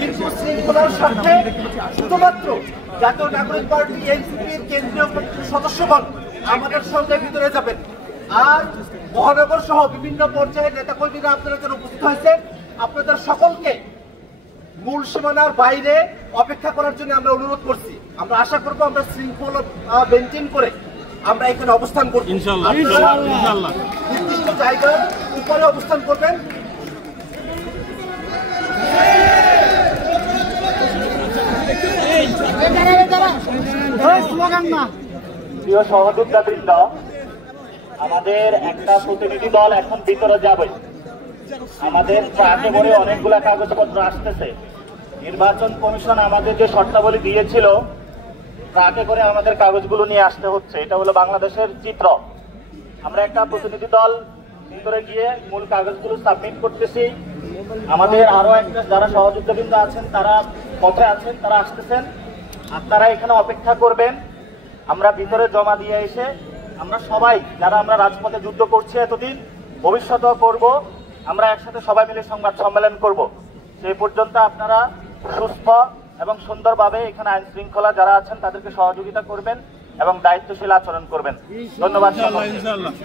কিন্তু শৃঙ্খলার স্বার্থে শুধুমাত্র জাতীয় নাগরিক পার্টি এনসিপির কেন্দ্রীয় সদস্যগণ আমাদের সঙ্গে ভিতরে যাবেন। আর মহানগর সহ বিভিন্ন পর্যায়ের নেতাকর্মীরা আপনারা যারা উপস্থিত হয়েছেন, আপনাদের সকলকে মূল সীমানার বাইরে অপেক্ষা করার জন্য আমরা অনুরোধ করছি। আমরা আশা করব আমরা শৃঙ্খলা মেনটেন করে আমরা এখানে অবস্থান করব। ইনশাআল্লাহ নির্দিষ্ট জায়গার উপরে অবস্থান করবেন। প্রিয় সহযোদ্ধাবৃন্দ, আমাদের একটা প্রতিনিধি দল এখন ভিতরে যাবে। আমাদের ট্রাকে করে অনেকগুলা কাগজপত্র আসতেছে। নির্বাচন কমিশন আমাদের যে শর্তাবলী দিয়েছিল, ট্রাকে করে আমাদের কাগজগুলো নিয়ে আসতে হচ্ছে। এটা হলো বাংলাদেশের চিত্র। আমরা একটা প্রতিনিধি দল ভিতরে গিয়ে মূল কাগজগুলো সাবমিট করতেছি। আমাদের আরো একটা যারা সহযোদ্ধাবৃন্দ আছেন, তারা পথে আছেন, তারা আসতেছেন। আপনারা এখানে অপেক্ষা করবেন। আমরা ভিতরে জমা দিয়ে এসে আমরা সবাই যারা আমরা রাজপথে যুদ্ধ করছি এতদিন, ভবিষ্যতেও করব, আমরা একসাথে সবাই মিলে সংবাদ সম্মেলন করব। সেই পর্যন্ত আপনারা সুস্থ এবং সুন্দরভাবে এখানে আইন শৃঙ্খলা যারা আছেন তাদেরকে সহযোগিতা করবেন এবং দায়িত্বশীল আচরণ করবেন। ধন্যবাদ।